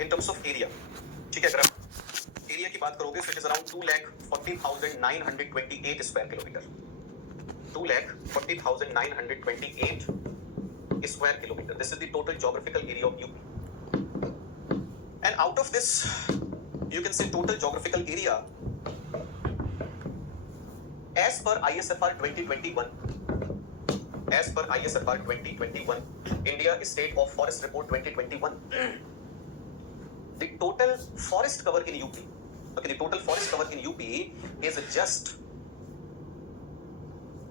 in terms of area. ठीक है, अगर आप एरिया की बात करोगे so it is around 2,40,928 square kilometer. 2,40,928 square kilometer. This is the total geographical area of UP. And out of this, you can say total geographical area, as per ISFR 2021, India State of Forest Report 2021, the total forest cover in UP, okay, the total forest cover in UP is just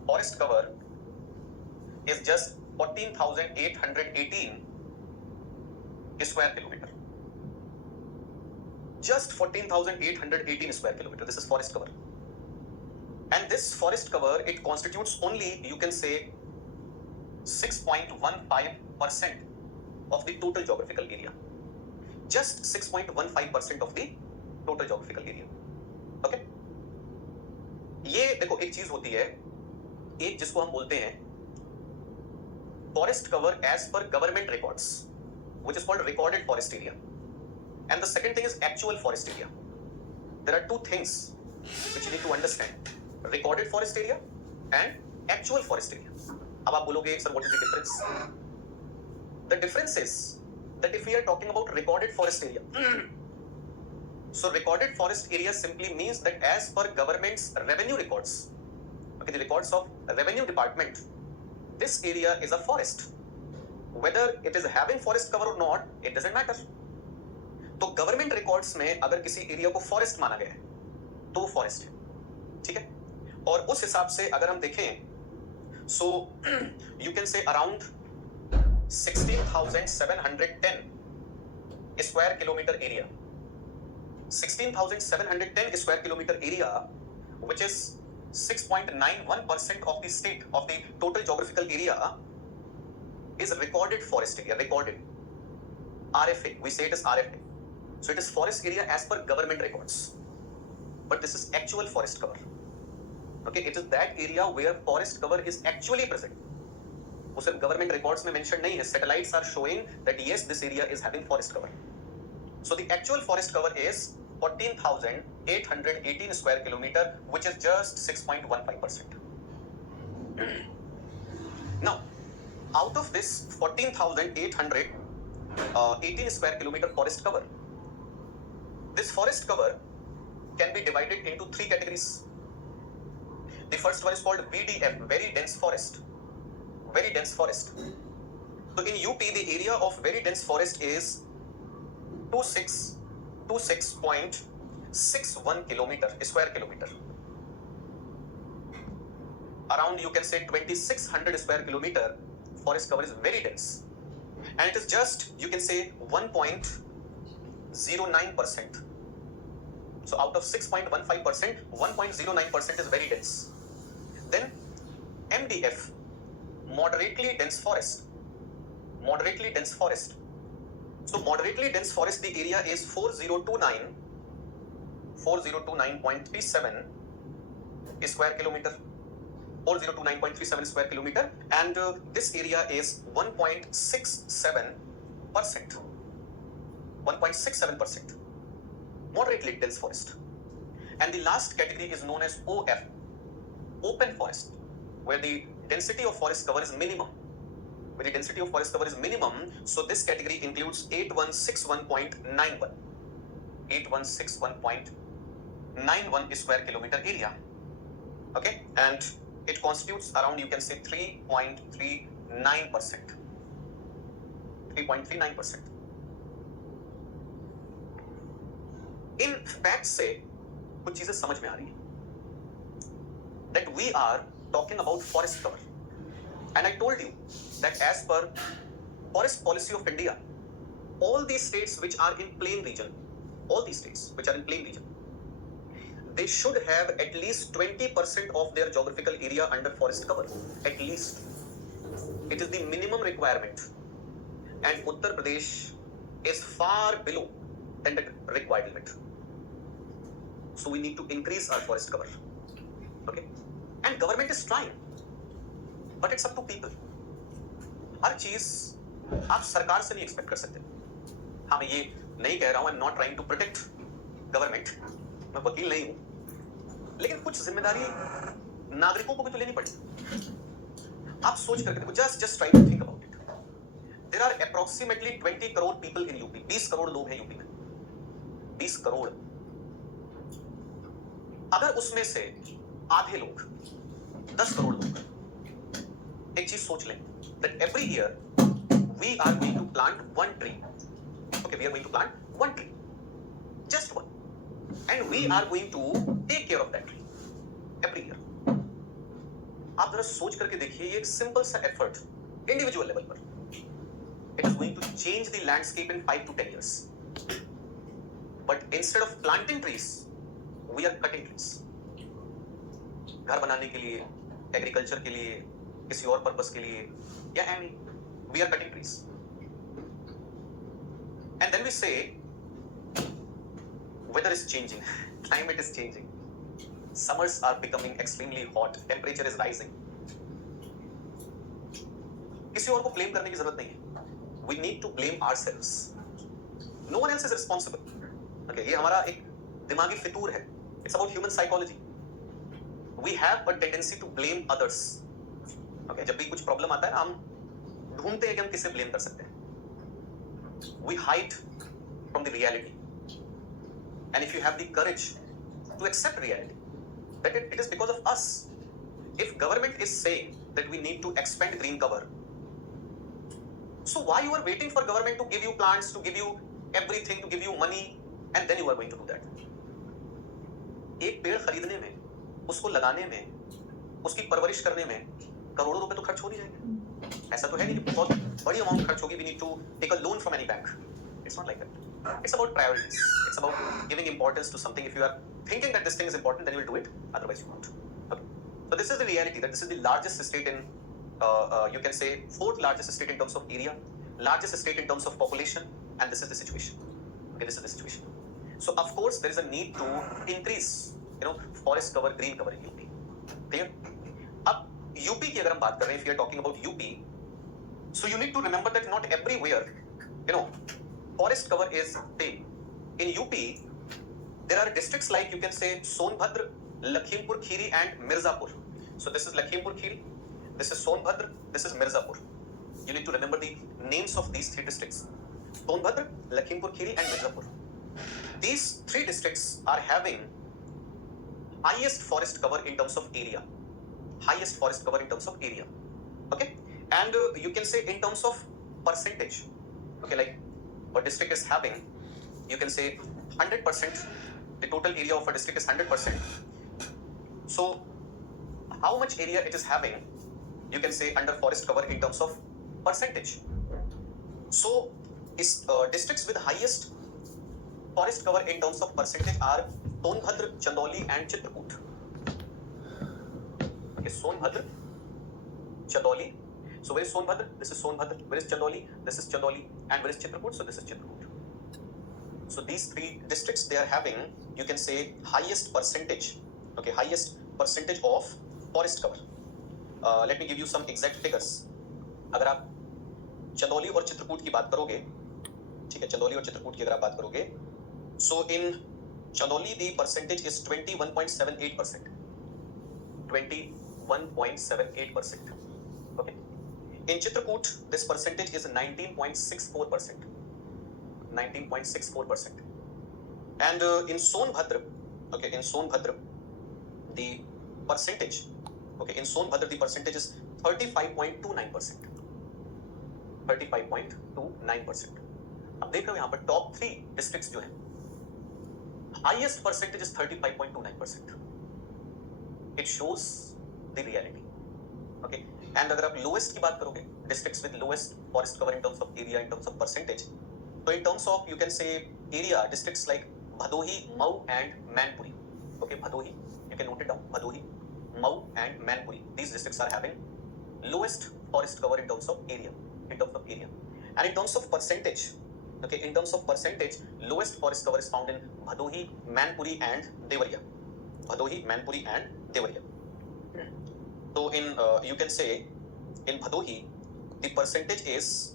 14,818 square kilometer. Just 14,818 square kilometer. This is forest cover. And this forest cover, it constitutes only, you can say, 6.15% of the total geographical area. Just 6.15% of the total geographical area. Okay? ये देखो एक चीज होती है, एक जिसको हम बोलते हैं forest cover as per government records, which is called recorded forest area. And the second thing is actual forest area. There are two things which you need to understand: recorded forest area and actual forest area. अब आप बोलोगे sir, what is the difference? The difference is that if we are talking about recorded forest area, so recorded forest area simply means that as per government's revenue records, okay, the records of revenue department, this area is a forest. Whether it is having forest cover or not, it doesn't matter. तो government records में अगर किसी area को forest माना गया है तो forest है, ठीक है? और उस हिसाब से अगर हम देखें, सो यू कैन से around 16,710 square kilometre area, 16,710 square kilometre area, which is 6.91% of the state of the total geographical area, is recorded forest area. Recorded RFA, we say it is RFA. So it is forest area as per government records, but this is actual forest cover. Okay, it is that area where forest cover is actually present. वो सिर्फ government records में mention नहीं है. Satellites are showing that yes, this area is having forest cover. So the actual forest cover is 14,818 square kilometer, which is just 6.15%. Now, out of this 14,818 square kilometer forest cover, this forest cover can be divided into three categories. The first one is called VDF, very dense forest. Very dense forest. So in UP, the area of very dense forest is 26.61 square kilometer. Around, you can say, 2,600 square kilometer forest cover is very dense, and it is just, you can say, 1.09%. So out of 6.15%, 1.09% is very dense. Then MDF, moderately dense forest. Moderately dense forest. So moderately dense forest, the area is 4029.37 square kilometer. 4029.37 square kilometer, and this area is 1.67%. 1.67%. Moderately dense forest. And the last category is known as OF, open forest, where the density of forest cover is minimum. Where the density of forest cover is minimum, so this category includes 8161.91. 8161.91 square kilometer area. Okay, and it constitutes around, you can say, 3.39%. 3.39%. In fact से कुछ चीजें समझ में आ रही है that we are talking about forest cover, and I told you that as per forest policy of India, all these states which are in plain region, they should have at least 20% of their geographical area under forest cover. At least. It is the minimum requirement, and Uttar Pradesh is far below than the required limit. So we need to increase our forest cover. Okay, and government is trying, but it's up to people. हर चीज आप सरकार से नहीं expect कर सकते. हमें ये नहीं कह रहा हूं, I am not trying to protect government, मैं वकील नहीं हूं, लेकिन कुछ जिम्मेदारी नागरिकों को भी तो लेनी पड़ेगी। आप सोच करके देखो, just try to think about it. There are approximately 20 crore people in UP. 20 crore लोग हैं यूपी में, 20 करोड़। अगर उसमें से आधे लोग, 10 करोड़ लोग, एक चीज सोच लें, that every year we are going to plant one tree. Okay, we are going to plant one tree, just one, and we are going to take care of that tree every year. आप जरा सोच करके देखिए, ये एक simple सा effort individual level पर, it is going to change the landscape in 5 to 10 years. But instead of planting trees, we are cutting trees. घर बनाने के लिए, एग्रीकल्चर के लिए, किसी और पर्पस के लिए, या any, we are cutting trees. And then we say weather is changing, climate is changing, summers are becoming extremely hot, temperature is rising. किसी और को ब्लेम करने की जरूरत नहीं है, we need to blame ourselves. No one else is responsible. Okay, ये हमारा एक दिमागी फितूर है, it's about human psychology. We have a tendency to blame others. Okay, जब भी कुछ प्रॉब्लम आता है ना, हम ढूंढते हैं कि हम किसे ब्लेम कर सकते हैं. We hide from the reality. And if you have the courage to accept reality, that it is because of us. If government is saying that we need to expand green cover, so why you are waiting for government to give you plants, to give you everything, to give you money, and then you are going to do that? एक पेड़ खरीदने में, उसको लगाने में, उसकी परवरिश करने में करोड़ों रुपए तो खर्च हो नहीं जाएंगे। ऐसा तो है नहीं कि बहुत बड़ी अमाउंट खर्च होगी, we need to take a loan from any bank. It's not like that. It's about priorities. It's about giving importance to something. If you are thinking that this thing is important, then you will do it. Otherwise, you won't. Okay. So this is the reality, that this is the largest state in, you can say, 4th largest state in terms of area, largest state in terms of population, and this is the situation. Okay, this is the situation. So of course there is a need to increase, forest cover, green cover in UP. Clear? अब UP की अगर हम बात कर रहे हैं, if we are talking about UP, so you need to remember that not everywhere, forest cover is same. In UP, there are districts like, you can say, Sonbhadra, Lakhimpur Kheri, and Mirzapur. So this is Lakhimpur Kheri, this is Sonbhadra, this is Mirzapur. You need to remember the names of these 3 districts: Sonbhadra, Lakhimpur Kheri, and Mirzapur. These 3 districts are having highest forest cover in terms of area. Highest forest cover in terms of area. Okay, and you can say in terms of percentage. Okay, like a district is having, you can say 100%, the total area of a district is 100%. So how much area it is having, you can say, under forest cover in terms of percentage. So districts with highest forest cover in terms of percentage are Sonbhadra, Chandauli, and Chitrakoot. Okay, Sonbhadra, Chandauli. So where is Sonbhadra? This is Sonbhadra. Where is Chandauli? This is Chandauli. And where is Chitrakoot? So this is Chitrakoot. So these 3 districts, they are having, you can say, highest percentage. Okay, highest percentage of forest cover. Let me give you some exact figures. अगर आप चंदौली और चित्रकूट की बात करोगे, ठीक है, चंदौली और चित्रकूट की अगर आप बात करोगे, so in Chandauli the percentage is 21.78%. 21.78%. Okay. In Chitrakoot, this percentage is 19.64%. 19.64%. And in Sonbhadra, okay, in Sonbhadra, the percentage, okay, in Sonbhadra the percentage is 35.29%. 35.29%. अब देख रहे हो यहाँ पर टॉप 3 डिस्ट्रिक्ट्स जो हैं, highest percentage is 35.29%. It shows the reality. Okay, and अगर आप लोएस्ट की बात करोगे, districts with lowest forest cover in terms of area, in terms of percentage, तो in terms of, you can say, area, districts like Bhadohi, Mau and Mainpuri. Okay, Bhadohi, you can note it down, Bhadohi, Mau and Manpuri. These districts are having lowest forest cover in terms of area, and in terms of percentage, okay, in terms of percentage, lowest forest cover is found in Bhadohi, Manpuri and Devariya. Bhadohi, Manpuri and Devariya. So in you can say in Bhadohi the percentage is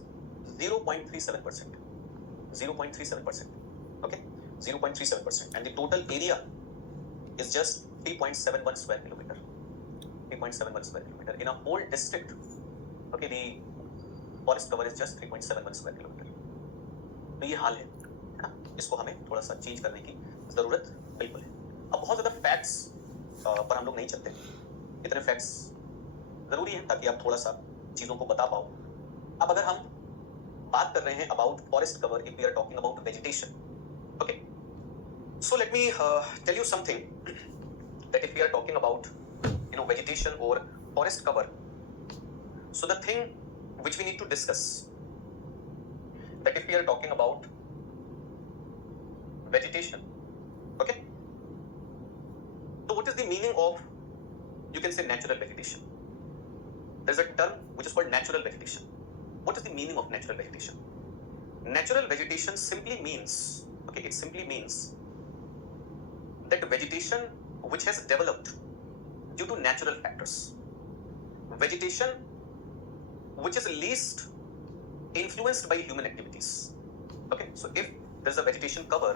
0.37%. 0.37%. Okay, 0.37%, and the total area is just 3.71 square kilometer. 3.71 square kilometer in a whole district. Okay, the forest cover is just 3.71 square kilometer. तो ये हाल है ना, इसको हमें थोड़ा सा change करने की जरूरत बिल्कुल है. अब बहुत ज्यादा फैक्ट्स पर हम लोग नहीं चलते, इतने फैक्ट्स जरूरी है ताकि आप थोड़ा सा चीजों को बता पाओ. अब अगर हम बात कर रहे हैं about forest cover, if we are talking about vegetation, okay, so let me tell you something that if we are talking about vegetation or forest cover, so the thing which we need to discuss, that if we are talking about vegetation, okay, so what is the meaning of, you can say, natural vegetation? There's a term which is called natural vegetation. What is the meaning of natural vegetation? Natural vegetation simply means, okay, it simply means that vegetation which has developed due to natural factors, vegetation which is least influenced by human activities. Okay, so if there's a vegetation cover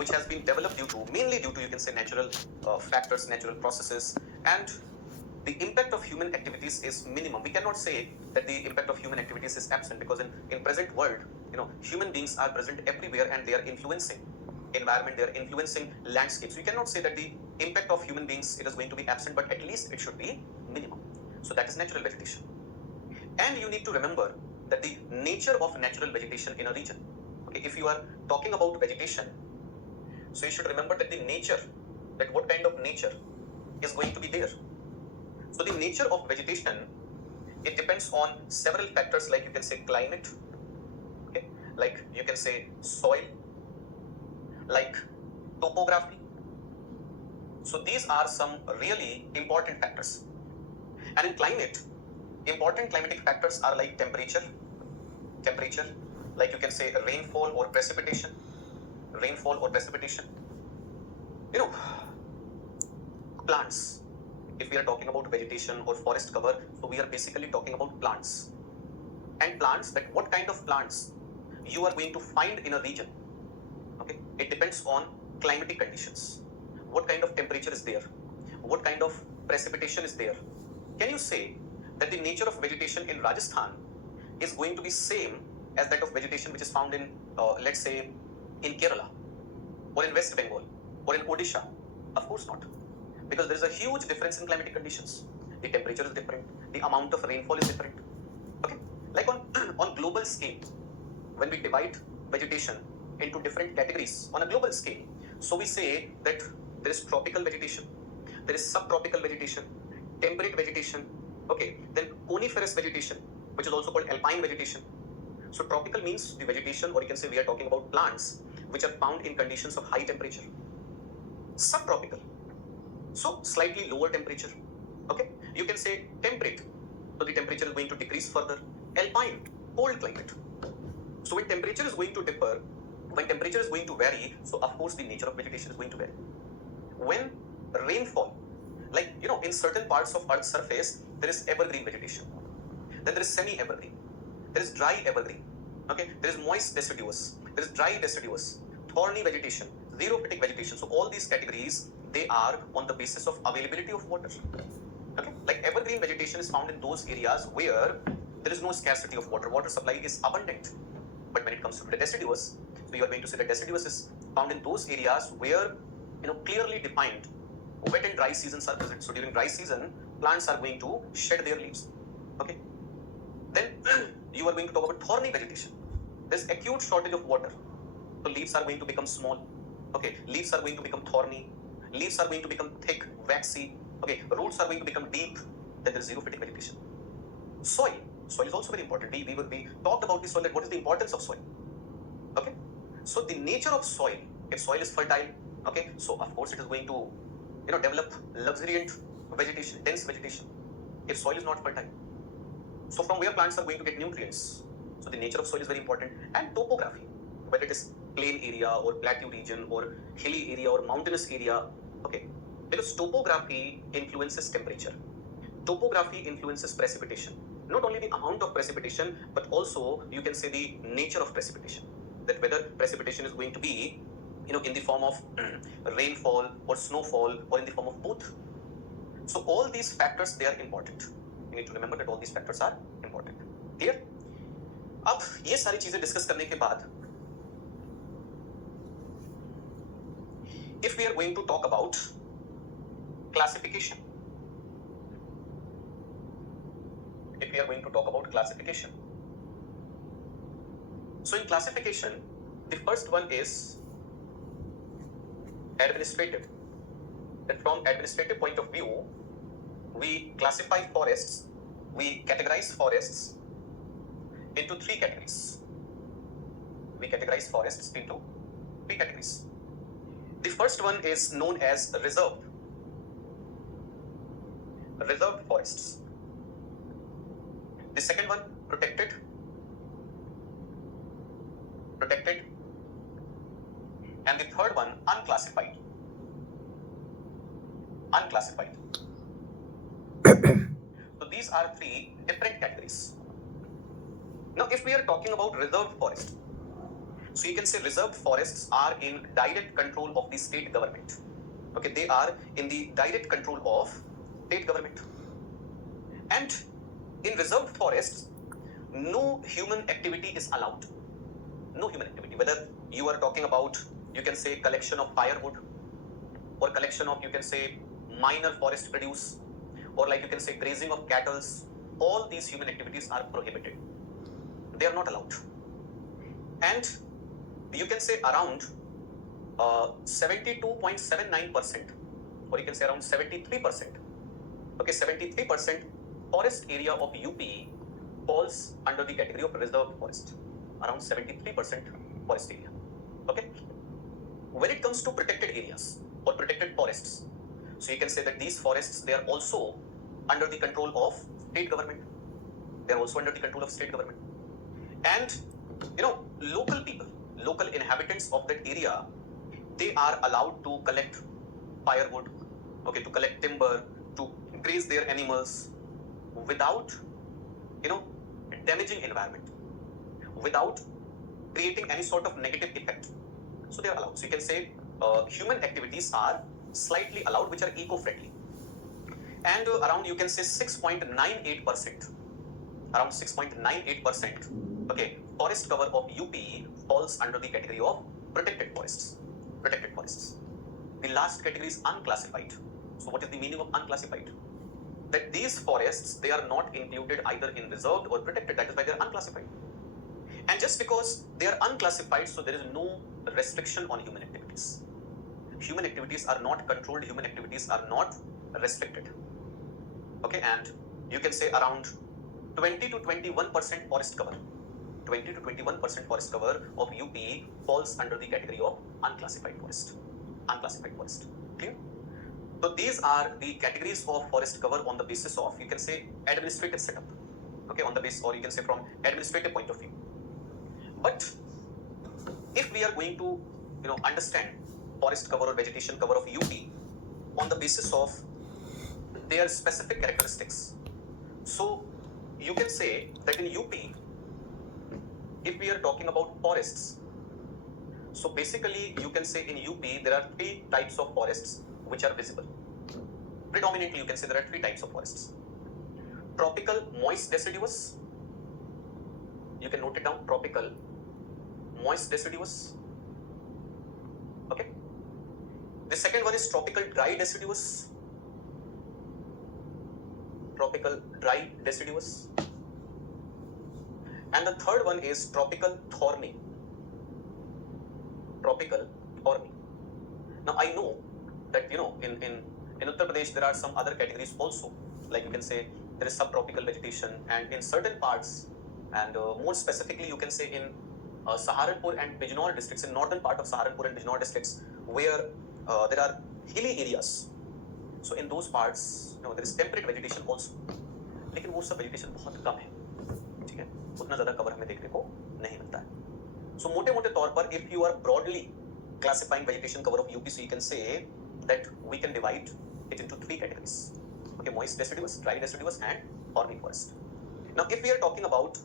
which has been developed mainly due to, you can say, natural factors, natural processes, and the impact of human activities is minimum. We cannot say that the impact of human activities is absent, because in present world, human beings are present everywhere and they are influencing environment, they are influencing landscapes. We cannot say that the impact of human beings, it is going to be absent, but at least it should be minimum. So that is natural vegetation. And you need to remember that the nature of natural vegetation in a region, okay, if you are talking about vegetation, so you should remember that the nature, that what kind of nature is going to be there. So the nature of vegetation, it depends on several factors, like you can say climate, okay, like you can say soil, like topography. So these are some really important factors. And in climate, important climatic factors are like temperature, like you can say rainfall or precipitation, plants. If we are talking about vegetation or forest cover, so we are basically talking about plants. And plants, that what kind of plants you are going to find in a region, okay, it depends on climatic conditions. What kind of temperature is there? What kind of precipitation is there? Can you say that the nature of vegetation in Rajasthan is going to be same as that of vegetation which is found in, let's say, in Kerala, or in West Bengal, or in Odisha? Of course not, because there is a huge difference in climatic conditions. The temperature is different, the amount of rainfall is different. Okay, like on global scale, when we divide vegetation into different categories on a global scale, so we say that there is tropical vegetation, there is subtropical vegetation, temperate vegetation, okay, then coniferous vegetation, which is also called alpine vegetation. So tropical means the vegetation, or you can say we are talking about plants which are found in conditions of high temperature. Subtropical, so slightly lower temperature. Okay, you can say temperate, so the temperature is going to decrease further. Alpine, cold climate. So when temperature is going to differ, when temperature is going to vary, so of course the nature of vegetation is going to vary. When rainfall, like in certain parts of Earth's surface, there is evergreen vegetation, then there is semi-evergreen, there is dry evergreen, okay, there is moist deciduous, there is dry deciduous, thorny vegetation, xerophytic vegetation. So all these categories, they are on the basis of availability of water. Okay, like evergreen vegetation is found in those areas where there is no scarcity of water, water supply is abundant. But when it comes to the deciduous, so you are going to say that deciduous is found in those areas where clearly defined wet and dry seasons are present. So during dry season, plants are going to shed their leaves. Okay, then you are going to talk about thorny vegetation. There's acute shortage of water, so leaves are going to become small. Okay, leaves are going to become thorny, leaves are going to become thick, waxy. Okay, roots are going to become deep. Then there's xerophytic vegetation. Soil is also very important. We talked about the soil, that what is the importance of soil. Okay, so the nature of soil, if soil is fertile, okay, so of course it is going to develop luxuriant vegetation, dense vegetation. If soil is not fertile, so from where plants are going to get nutrients? So the nature of soil is very important. And topography, whether it is plain area or plateau region or hilly area or mountainous area, okay, because topography influences temperature, topography influences precipitation. Not only the amount of precipitation, but also you can say the nature of precipitation. that whether precipitation is going to be, in the form of rainfall or snowfall or in the form of both. So all these factors, they are important. You need to remember that all these factors are important. Clear? अब ये सारी चीजें discuss करने के बाद, if we are going to talk about classification, so in classification, the first one is administrative. That from administrative point of view, we classify forests, we categorize forests into three categories. The first one is known as reserved forests. The second one, protected, and the third one, unclassified. So these are three different categories. Now, if we are talking about reserved forest, so you can say reserved forests are in direct control of the state government. Okay, they are in the direct control of state government. And in reserved forests, no human activity is allowed. No human activity. Whether you are talking about, you can say, collection of firewood, or collection of, you can say, minor forest produce, or like you can say grazing of cattle, all these human activities are prohibited. They are not allowed. And you can say around 72.79%, or you can say around 73%. Okay, 73% forest area of UP falls under the category of reserved forest. Around 73% forest area. Okay. When it comes to protected areas or protected forests, so you can say that these forests, they are also under the control of state government. And local people, local inhabitants of that area, they are allowed to collect firewood, okay, to collect timber, to graze their animals without, damaging environment, without creating any sort of negative effect. So they are allowed. So you can say human activities are slightly allowed, which are eco-friendly. And around, you can say 6.98%, okay, forest cover of UP falls under the category of protected forests. The last category is unclassified. So what is the meaning of unclassified? That these forests, they are not included either in reserved or protected. That is why they are unclassified. And just because they are unclassified, so there is no restriction on human activities. Human activities are not controlled, human activities are not restricted. Okay, and you can say around 20 to 21% forest cover. 20 to 21% forest cover of UP falls under the category of unclassified forest. Clear? So these are the categories of forest cover on the basis of, you can say, administrative setup. Okay, on the base, or you can say from administrative point of view. But if we are going to, understand forest cover or vegetation cover of UP on the basis of their specific characteristics, so you can say that in UP, if we are talking about forests, so basically you can say in UP there are three types of forests which are visible. Predominantly, you can say there are three types of forests. Tropical moist deciduous. You can note it down. Tropical moist deciduous. Okay. The second one is tropical dry deciduous. And the third one is tropical thorny. Now I know that in Uttar Pradesh there are some other categories also, like you can say there is subtropical vegetation, and in certain parts, and more specifically you can say in Saharanpur and Bijnor districts, in northern part of Saharanpur and Bijnor districts, where there are hilly areas. So in those parts, there is temperate vegetation also. लेकिन वो सब vegetation बहुत कम है, ठीक है? उतना ज़्यादा cover हमें देखने को नहीं मिलता है. So मोटे-मोटे तौर पर, if you are broadly classifying vegetation cover of UP, so you can say that we can divide it into three categories. Okay, moist deciduous, dry deciduous, and thorny forest. Now, if we are talking about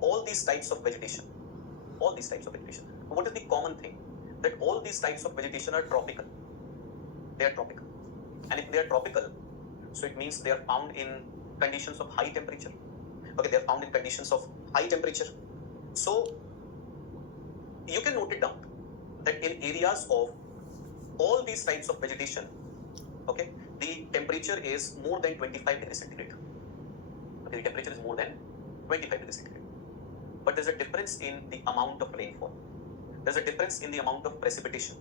all these types of vegetation, all these types of vegetation. What is the common thing? That all these types of vegetation are tropical. They are tropical. And if they are tropical, so it means they are found in conditions of high temperature. Okay, they are found in conditions of high temperature. So you can note it down that in areas of all these types of vegetation, okay, the temperature is more than 25 degrees centigrade. Okay, the temperature is more than 25 degrees centigrade. But there's a difference in the amount of rainfall. There's a difference in the amount of precipitation.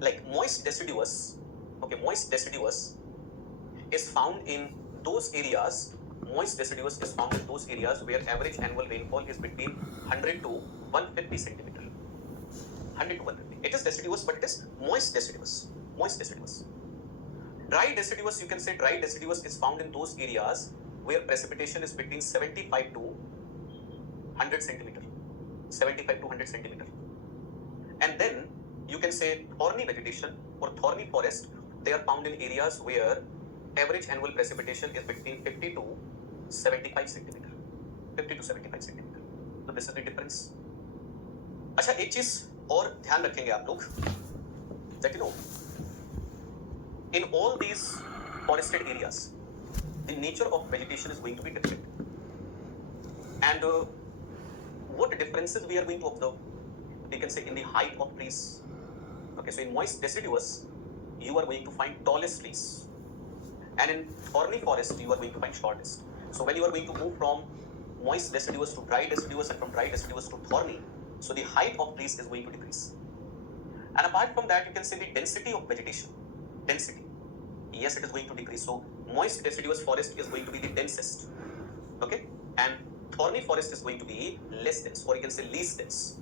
Like moist deciduous, okay, moist deciduous is found in those areas. Moist deciduous is found in those areas where average annual rainfall is between 100 to 150 centimeter. 100 to 150. It is deciduous, but it is moist deciduous. Moist deciduous. Dry deciduous, you can say dry deciduous is found in those areas where precipitation is between 75 to 100 centimeter. 75 to 100 centimeter. And then you can say thorny vegetation or thorny forest, they are found in areas where average annual precipitation is between 50 to 75 centimeter. 50 to 75 centimeter. So this is the difference. अच्छा, एक चीज और ध्यान रखेंगे आप लोग, that you know, in all these forested areas, the nature of vegetation is going to be different. And what differences we are going to observe? We can say in the height of trees. Okay, so in moist deciduous, you are going to find tallest trees. And in thorny forest, you are going to find shortest. So when you are going to move from moist deciduous to dry deciduous and from dry deciduous to thorny, so the height of trees is going to decrease. And apart from that, you can say the density of vegetation. Density. Yes, it is going to decrease. So moist deciduous forest is going to be the densest. Okay? And thorny forest is going to be less dense, or you can say least dense.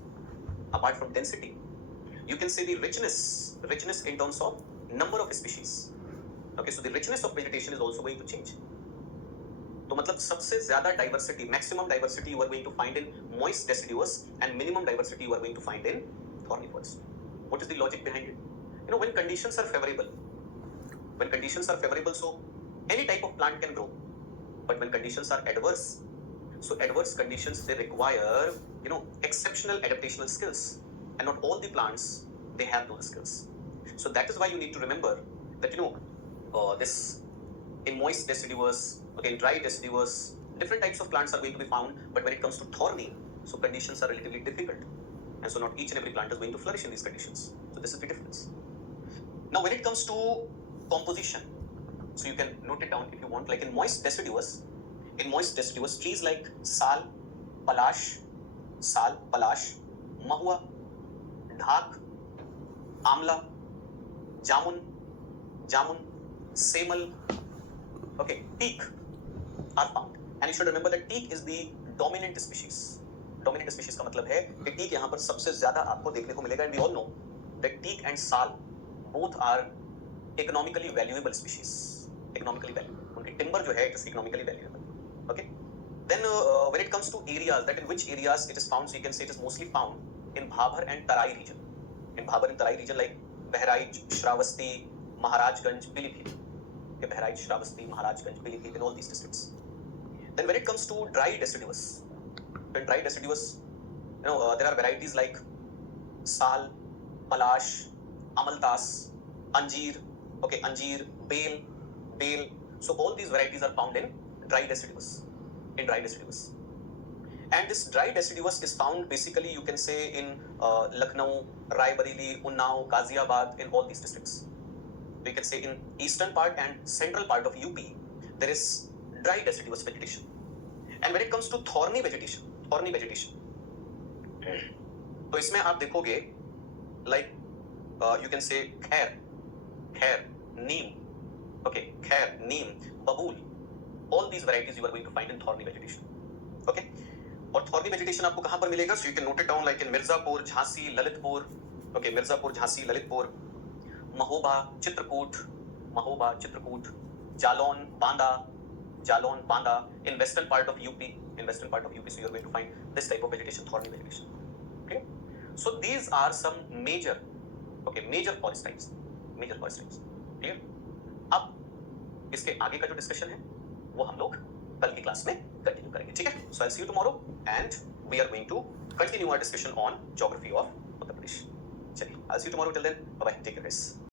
Apart from density, you can say the richness in terms of number of species. Okay, so the richness of vegetation is also going to change. तो मतलब सबसे ज्यादा diversity, maximum diversity you are going to find in moist deciduous and minimum diversity you are going to find in thorny forest. What is the logic behind it? You know, when conditions are favorable, so any type of plant can grow. But when conditions are adverse, so adverse conditions, they require, you know, exceptional adaptational skills, and not all the plants, they have those skills. So that is why you need to remember that, you know, this in moist deciduous, okay, in dry deciduous, different types of plants are going to be found. But when it comes to thorny, so conditions are relatively difficult, and so not each and every plant is going to flourish in these conditions. So this is the difference. Now when it comes to composition, so you can note it down if you want. Like in moist deciduous, trees like sal, palash, mahua, dhak, amla, jamun, semal, okay, teak are found. And you should remember that teak is the dominant species. Dominant species का मतलब है कि teak यहाँ पर सबसे ज़्यादा आपको देखने को मिलेगा. And we all know that teak and sal both are economically valuable species. Economically valuable. उनकी timber जो है, it is economically valuable. Okay. Then when it comes to areas, that in which areas it is found, so you can say it is mostly found in Bhabhar and Tarai region. In Bhabhar and Tarai region, like Bahraich, Shravasti, Maharajganj, Pilipit. Okay, Bahraich, Shravasti, Maharajganj, Pilipit, in all these districts. Then when it comes to dry deciduous, in dry deciduous, you know, there are varieties like sal, palash, amaltas, anjeer, okay, anjeer, bale. So all these varieties are found in dry deciduous. In dry deciduous. And this dry deciduous is found basically, you can say, in Lucknow, Raebareli, Unnao, Ghaziabad, in all these districts. We can say in eastern part and central part of UP, there is dry deciduous vegetation. And when it comes to thorny vegetation, तो इसमें आप देखोगे, like you can say khair, neem, okay, khair, neem, babool, all these varieties you are going to find in thorny vegetation. Okay. और thorny vegetation आपको कहाँ पर मिलेगा? So you can note it down like in Mirzapur, Jhansi, Lalitpur. Okay, Mirzapur, Jhansi, Lalitpur, Mahoba, Chitrakoot, Jalon, Banda, in western part of UP, so you are going to find this type of vegetation, thorny vegetation. Okay. So these are some major forest types. Clear? अब इसके आगे का जो discussion है वो हम लोग कल की क्लास में कंटिन्यू करेंगे. ठीक है? So I'll see you tomorrow and we are going to continue our discussion on geography of Uttar Pradesh. चलिए, I'll see you tomorrow. Till then, bye bye. Take care, guys.